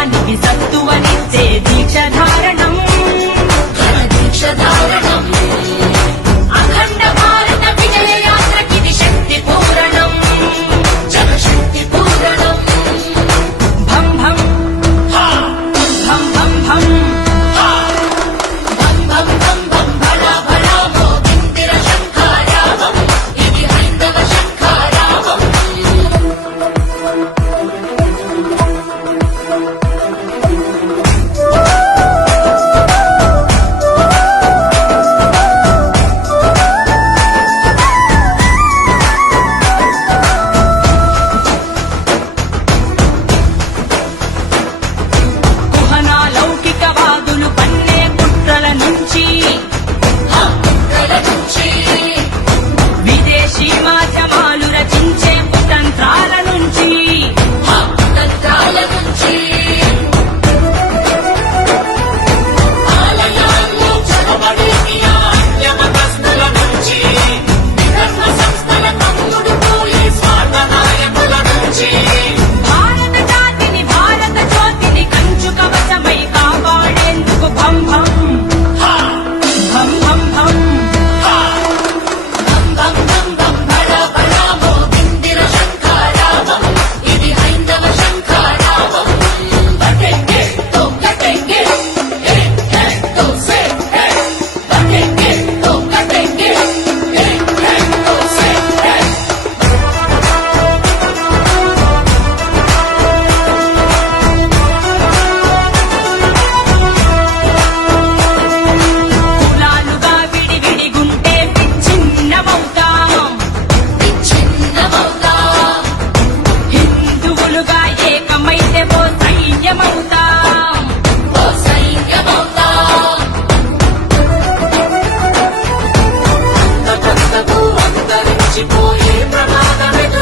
ధర్మానికి సత్తువనిచ్చే దీక్షధారణం అఖండ భారత విజయ యాత్రకిది శక్తి పూరణం జనశక్తి పూరణం భం భం భం భం భం భం భం భం భం భళా భళా మోగిందిర శంఖారావం ఇది హైందవ శంఖారావం లౌకికవాదులు పన్నే కుట్రల నుంచి విదేశీ మాధ్యమాలు రచించే కుతంత్రాల నుంచి ఆలయాల్లో చదవడే అన్యమతస్థుల నుంచి విధర్మ సంస్థల తమ్ముడు పోలీస్ స్వార్థ నాయకుల నుంచి భారత జాతిని భారత జ్యోతిని కంచు కవచమై కాపాడేందుకు భం భం భం భం భం భం భం భం భం భళా భళా మోగిందిర శంఖారావం ఇది హైందవ శంఖారావం బటెంగే తో కటెంగే ఏక్ హై తో సే హై బటెంగే తో కటెంగే ఏక్ హై తో సే హై కులాలుగా విడివిడిగుంటే విచ్ఛిన్నమవుతాం హిందువులుగా ఏకమైతే ఓ సైన్యమవుతాం అంతకంతకు అంతరించిపోయే ప్రమాదమెదురవుతోంది